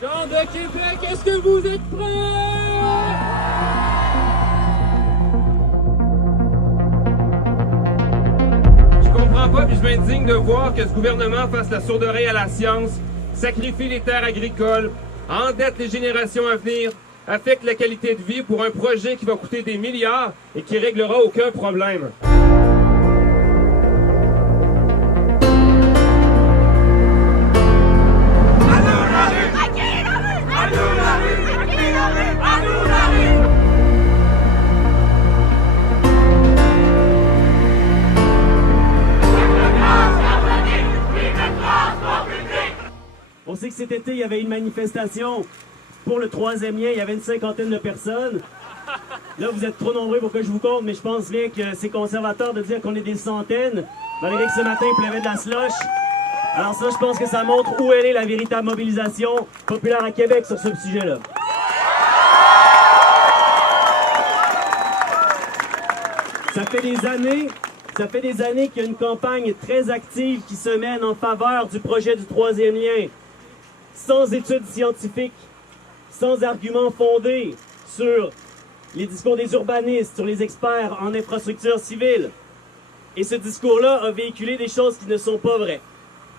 Gens de Québec, est-ce que vous êtes prêts? Je comprends pas puis je m'indigne de voir que ce gouvernement fasse la sourde oreille à la science, sacrifie les terres agricoles, endette les générations à venir, affecte la qualité de vie pour un projet qui va coûter des milliards et qui réglera aucun problème. On sait que cet été, il y avait une manifestation pour le 3e lien. Il y avait une 50aine de personnes. Là, vous êtes trop nombreux pour que je vous compte, mais je pense bien que c'est conservateur de dire qu'on est des centaines, malgré que ce matin, il pleuvait de la slush. Alors ça, je pense que ça montre où elle est la véritable mobilisation populaire à Québec sur ce sujet-là. Ça fait des années qu'il y a une campagne très active qui se mène en faveur du projet du 3e lien, sans études scientifiques, sans arguments fondés sur les discours des urbanistes, sur les experts en infrastructure civile. Et ce discours-là a véhiculé des choses qui ne sont pas vraies.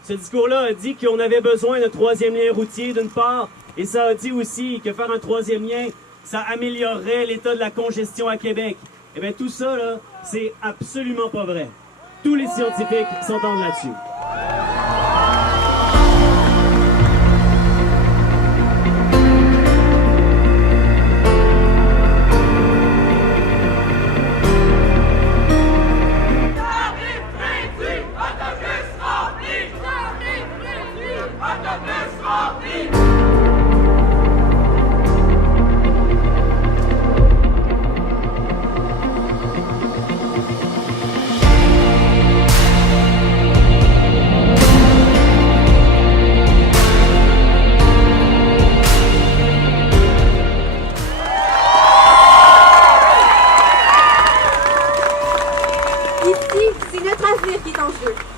Ce discours-là a dit qu'on avait besoin d'un 3e lien routier, d'une part, et ça a dit aussi que faire un 3e lien, ça améliorerait l'état de la congestion à Québec. Eh bien, tout ça, là, c'est absolument pas vrai. Tous les scientifiques s'entendent là-dessus.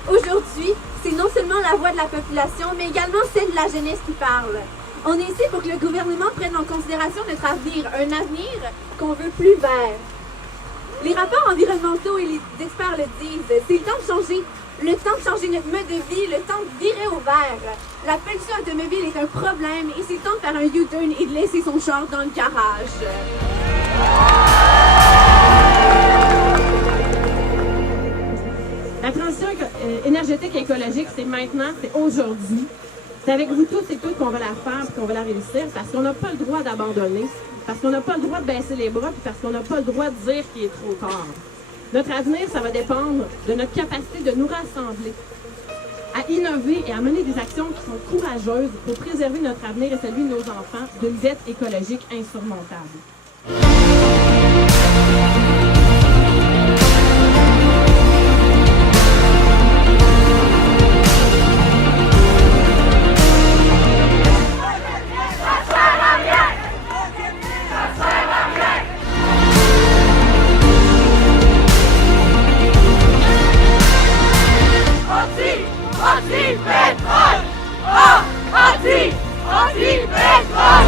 Aujourd'hui, c'est non seulement la voix de la population, mais également celle de la jeunesse qui parle. On est ici pour que le gouvernement prenne en considération notre avenir, un avenir qu'on veut plus vert. Les rapports environnementaux et les experts le disent, c'est le temps de changer. Le temps de changer notre mode de vie, le temps de virer au vert. La pollution automobile est un problème et c'est le temps de faire un U-turn et de laisser son char dans le garage. La transition énergétique et écologique, c'est maintenant, c'est aujourd'hui. C'est avec vous tous et toutes qu'on va la faire et qu'on va la réussir parce qu'on n'a pas le droit d'abandonner, parce qu'on n'a pas le droit de baisser les bras puis parce qu'on n'a pas le droit de dire qu'il est trop tard. Notre avenir, ça va dépendre de notre capacité de nous rassembler, à innover et à mener des actions qui sont courageuses pour préserver notre avenir et celui de nos enfants d'une dette écologique insurmontable. Anti-pétrole! Anti-pétrole!